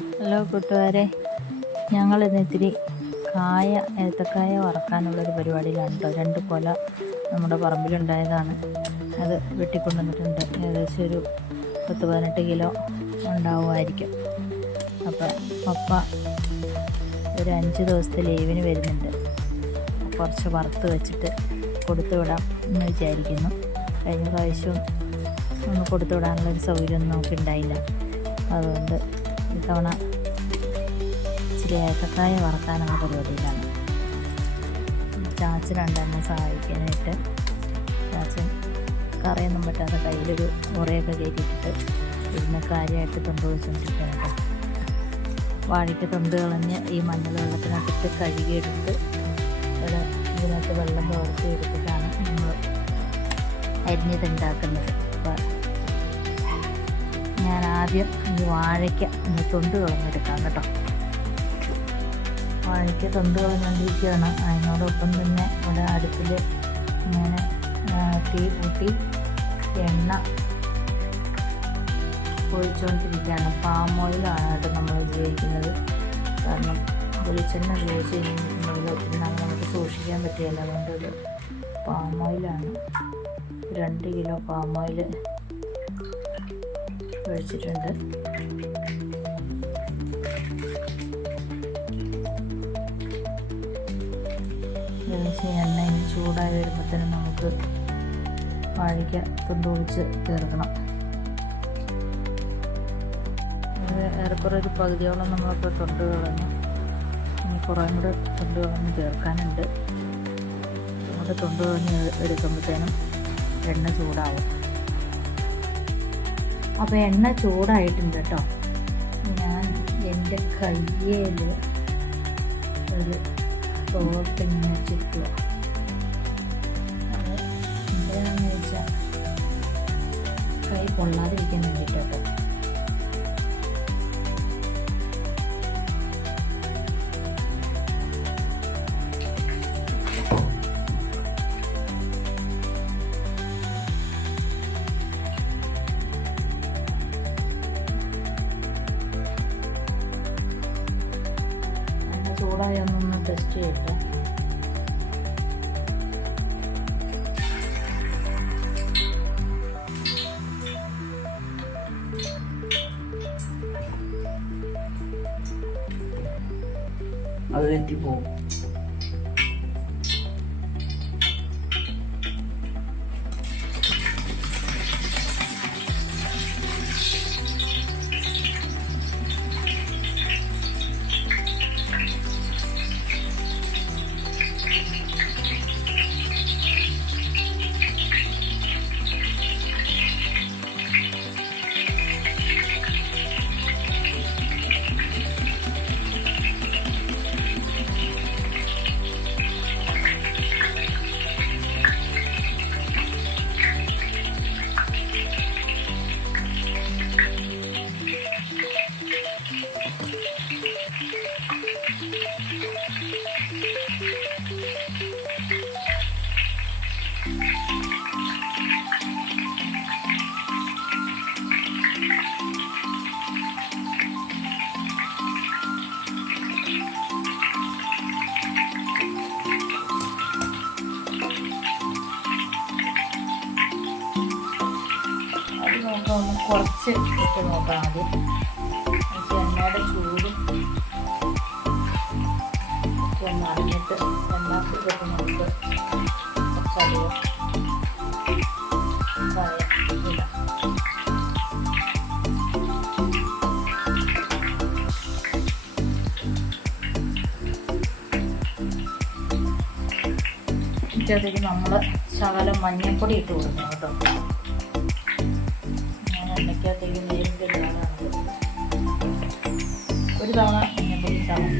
Hello കൂട്ടുകാരെ, ഞങ്ങളിന്ന് ഇത്തിരി ഏത്തക്കായ വറക്കാനുള്ളൊരു പരിപാടിയിലാണ് കേട്ടോ. 2 കൊല നമ്മുടെ പറമ്പിലുണ്ടായതാണ്. അത് വെട്ടിക്കൊണ്ടുവന്നിട്ടുണ്ട്. ഏകദേശം ഒരു 10-18 കിലോ ഉണ്ടാവുമായിരിക്കും. അപ്പം പപ്പ ഒരു 5 ദിവസത്തെ ലീവിന് വരുന്നുണ്ട്. കുറച്ച് വറുത്ത് വെച്ചിട്ട് കൊടുത്തു വിടാം എന്ന് വിചാരിക്കുന്നു. കഴിഞ്ഞ പ്രാവശ്യം ഒന്ന് കൊടുത്തു വിടാനുള്ളൊരു സൗകര്യമൊന്നും നമുക്കുണ്ടായില്ല. അതുകൊണ്ട് ഇത്തവണ ഇച്ചിരി ഏത്തക്കായ വറക്കാനുള്ള പരിപാടിയിലാണ്. ചാച്ചനുണ്ടെന്നെ സഹായിക്കാനായിട്ട്. ചാച്ചൻ കറിയൊന്നും പറ്റാതെ കയ്യിലൊരു ഉറയൊക്കെ കയറ്റിയിട്ടിട്ട് ഇതിനെ കാര്യമായിട്ട് തൊണ്ട് വെച്ചുകൊണ്ടിരിക്കാനായിട്ട്. വാഴയ്ക്ക് തൊണ്ട് കളഞ്ഞ് ഈ മഞ്ഞൾ വെള്ളത്തിനകത്തിട്ട് കഴുകിയെടുത്ത് ഇതിനകത്ത് വെള്ളം തോർത്തി എടുത്തിട്ടാണ് നമ്മൾ അരിഞ്ഞിതുണ്ടാക്കുന്നത്. അപ്പോൾ ഞാൻ ആദ്യം ഈ വാഴയ്ക്ക തൊണ്ട് കളഞ്ഞെടുക്കാം കേട്ടോ. വാഴയ്ക്ക തൊണ്ട് കളഞ്ഞുകൊണ്ടിരിക്കുകയാണ്. അതിനോടൊപ്പം തന്നെ ഇവിടെ അടുപ്പിൽ ഞാൻ തീ കൂട്ടി എണ്ണ ഒഴിച്ചുകൊണ്ടിരിക്കുകയാണ്. പാം ഓയിലാണ് കേട്ടോ നമ്മൾ ഉപയോഗിക്കുന്നത്. കാരണം വെളിച്ചെണ്ണ ഉപയോഗിച്ച് കഴിഞ്ഞിട്ടുണ്ടെങ്കിൽ നമുക്ക് സൂക്ഷിക്കാൻ പറ്റുകയില്ല. അതുകൊണ്ട് ഒരു പാം ഓയിലാണ്. 2 കിലോ പാം ഓയിൽ ഒഴിച്ചിട്ടുണ്ട്. എണ്ണ ചൂടായി വരുമ്പോഴത്തേനും നമുക്ക് വാഴയ്ക്ക തൊണ്ട് ഒഴിച്ച് ചേർക്കണം. ഏറെക്കുറെ ഒരു പകുതിയോളം നമ്മളിപ്പോൾ തൊണ്ട് കളഞ്ഞു. ഇനി കുറേ കൂടെ തൊണ്ട് കളഞ്ഞ് ചേർക്കാനുണ്ട്. നമ്മുടെ തൊണ്ട് കളഞ്ഞ് എടുക്കുമ്പോഴത്തേനും എണ്ണ ചൂടാവും. അപ്പോൾ എണ്ണ ചൂടായിട്ടുണ്ട് കേട്ടോ. ഞാൻ എൻ്റെ കയ്യിൽ ഒരു തോർത്ത് ഇങ്ങനെ ചുറ്റുക. അത് എന്താണെന്ന് വെച്ചാൽ കൈ പൊള്ളാതിരിക്കാൻ വേണ്ടിയിട്ടോ. ചൂടായി ഒന്നൊന്ന് ടെസ്റ്റ് ചെയ്യട്ടെ. അത് തെറ്റിപ്പോവും. ഒന്ന് കുറച്ച് ഇട്ട് നോക്കാം ആദ്യം. എണ്ണയുടെ ചൂടും ഒന്ന് അറിഞ്ഞിട്ട് എണ്ണ നമുക്ക് കുറച്ചധികം ഇടാം. ഇതിലേക്ക് നമ്മൾ ശകലം മഞ്ഞൾപ്പൊടി ഇട്ട് കൊടുക്കണം കേട്ടോ. എണ്ണയ്ക്കകത്തേക്ക് നേരിട്ട് ഇടാനാണ്. ഒരു തവണ മഞ്ഞൾപ്പൊടി ഇട്ടാൽ മതി.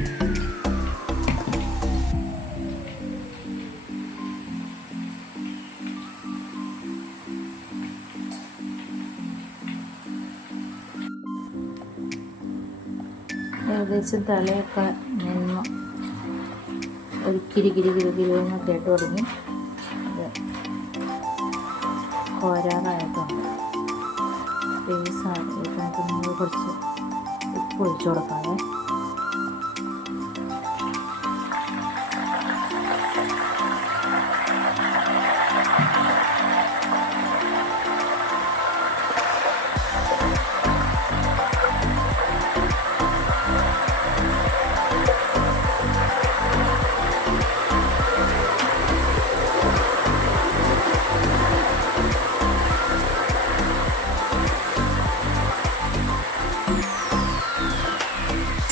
ഏകദേശം തലയൊക്കെ നിന്ന് ഒരു കിരികിരിന്ന് കേട്ട് തുടങ്ങി. അത് കോരാറായിട്ടുണ്ട്. പേസാണ്. ഇതിനകത്ത് നമ്മൾ കുറച്ച് ഉപ്പ് ഒഴിച്ചു കൊടുക്കാതെ.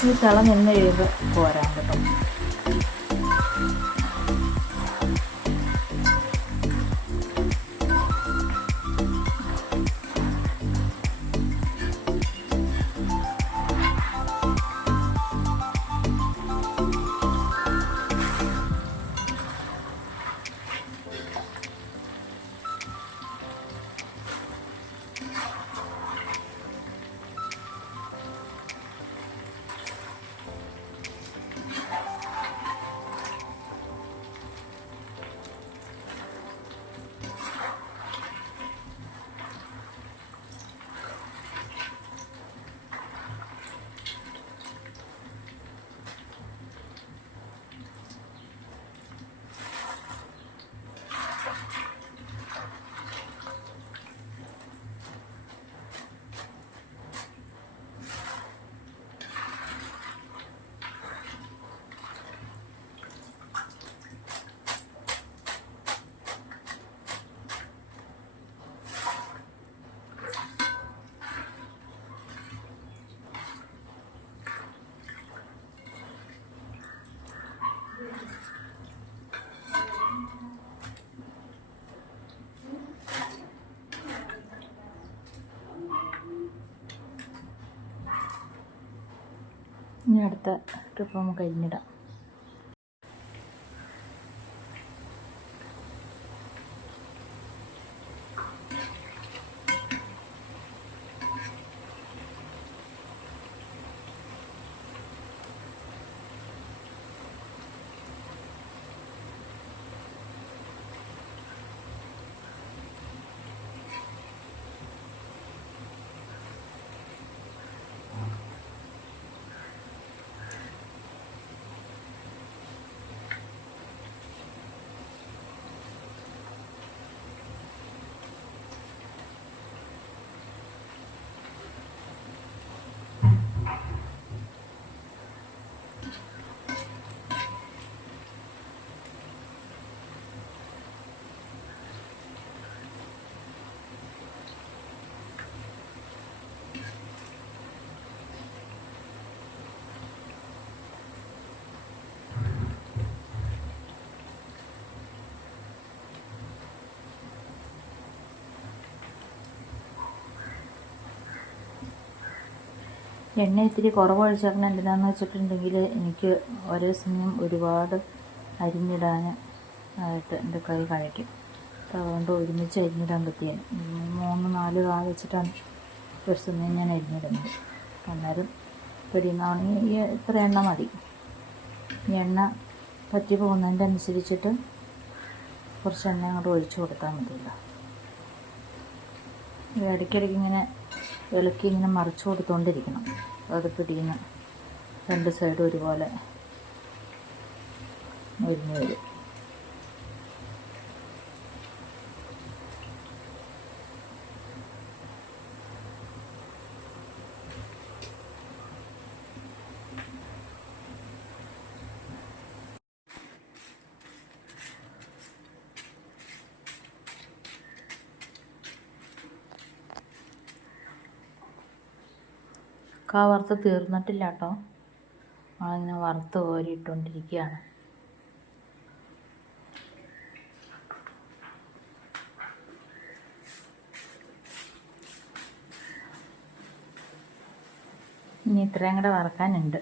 ഈ തിള നിന്ന് കഴിയുമ്പോൾ പോരാൻ കേട്ടോ. ഇനി അടുത്ത ട്രിപ്പ് നമുക്ക് അരിഞ്ഞിടാം. എണ്ണ ഇത്തിരി കുറവ് ഒഴിച്ചേക്കണം. എന്തിനാന്ന് വെച്ചിട്ടുണ്ടെങ്കിൽ എനിക്ക് ഒരേ സമയം ഒരുപാട് അരിഞ്ഞിടാൻ ആയിട്ട് എൻ്റെ കൈ കഴിക്കും. അപ്പോൾ അതുകൊണ്ട് ഒരുമിച്ച് അരിഞ്ഞിടാൻ പറ്റിയാണ്. 3-4 കാ വെച്ചിട്ടാണ് ഒരു സമയം ഞാൻ അരിഞ്ഞിടുന്നത്. അന്നേരം പിടിയുന്നതാണെങ്കിൽ ഈ ഇത്ര എണ്ണ മതി. ഈ എണ്ണ പറ്റി പോകുന്നതിൻ്റെ അനുസരിച്ചിട്ട് കുറച്ച് എണ്ണ അങ്ങോട്ട് ഒഴിച്ച് കൊടുത്താൽ മതിയല്ലോ. ഇടയ്ക്കിടയ്ക്ക് ഇങ്ങനെ ഇളക്കി ഇങ്ങനെ മറിച്ച് കൊടുത്തുകൊണ്ടിരിക്കണം. അത് പിടിയുന്ന 2 സൈഡും ഒരുപോലെ മുരിഞ്ഞ് വരും. കാ വറുത്ത് തീർന്നിട്ടില്ല കേട്ടോ. അതിങ്ങനെ വറുത്ത് കോരിയിട്ടുകൊണ്ടിരിക്കുകയാണ്. ഇനി ഇത്രയും കൂടെ വറക്കാനുണ്ട്.